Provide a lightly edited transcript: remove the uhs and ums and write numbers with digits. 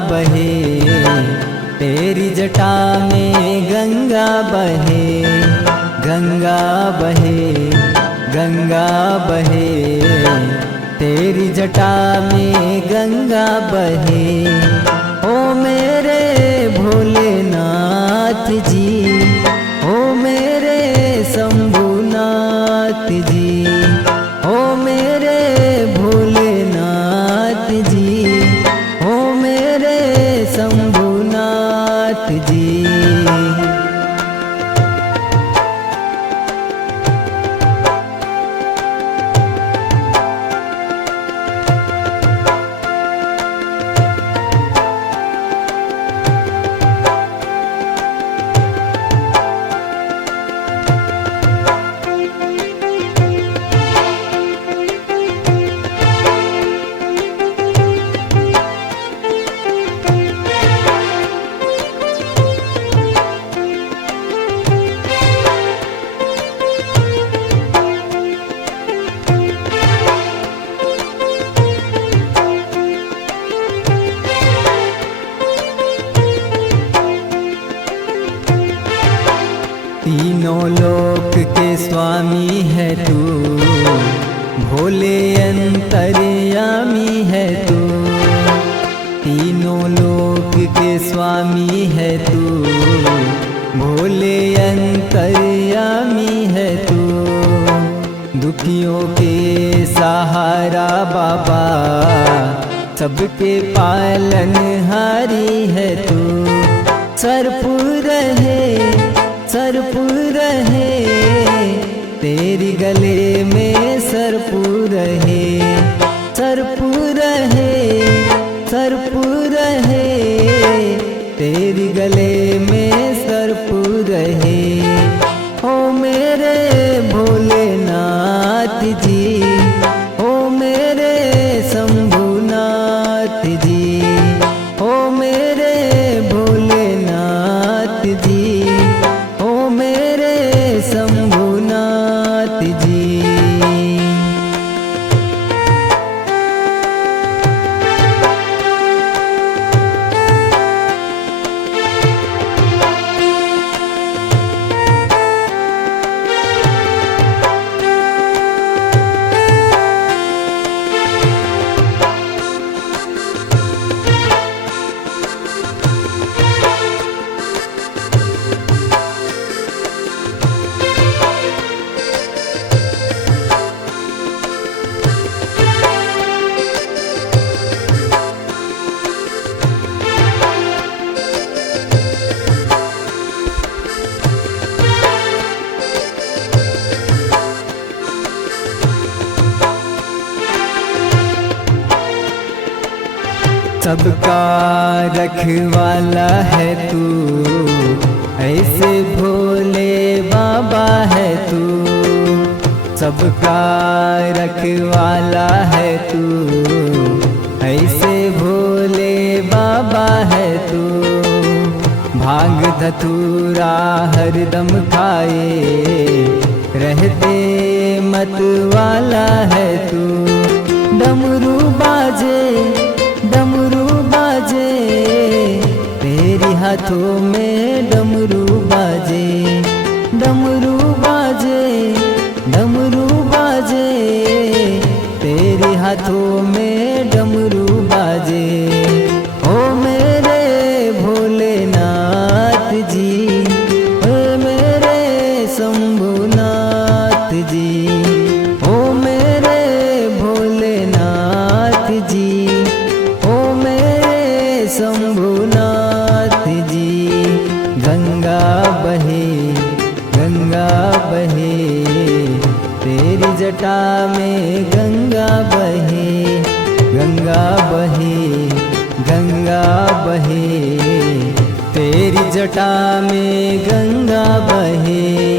बहे, तेरी जटा में गंगा बहे, गंगा बहे, गंगा बहे, तेरी जटा में गंगा बहे। ओ मेरे भोलेनाथ जी, ओ मेरे शंभुनाथ जी, ओ मेरे भोलेनाथ जी, ओ मेरे शंभुनाथ जी। तीनों लोक के स्वामी है तू, भोले अंतर्यामी है तू। तीनों लोक के स्वामी है तू, भोले अंतर्यामी है तू। दुखियों के सहारा बाबा, सबके पालनहारी है तू। सरपुर है, सरपुर है, तेरी गले में सरपुर है। सरपुर है, सरपुर है, तेरी गले में सरपुर है। ओ मेरे भोलेनाथ जी, ओ मेरे शंभुनाथ जी, ओ मेरे भोलेनाथ जी, ओ मेरे शंभुनाथ जी। सबका रखवाला है तू, ऐसे भोले बाबा है तू। सबका रखवाला है तू, ऐसे भोले बाबा है तू। भांग धतूरा हरदम खाए, रहते मत वाला है तू। डमरू बाजे, डमरू बाजे, तेरी हाथों में डमरू बाजे। डमरू बाजे, डमरू बाजे, तेरी हाथों में डमरू बाजे। ओ मेरे भोलेनाथ जी, ओ मेरे शंभुनाथ जी, ओ मेरे भोलेनाथ जी, ओ मेरे शंभुनाथ जी। गंगा बहे, गंगा बहे, तेरी जटा में गंगा बहे। गंगा बहे, गंगा बहे, तेरी जटा में गंगा बहे।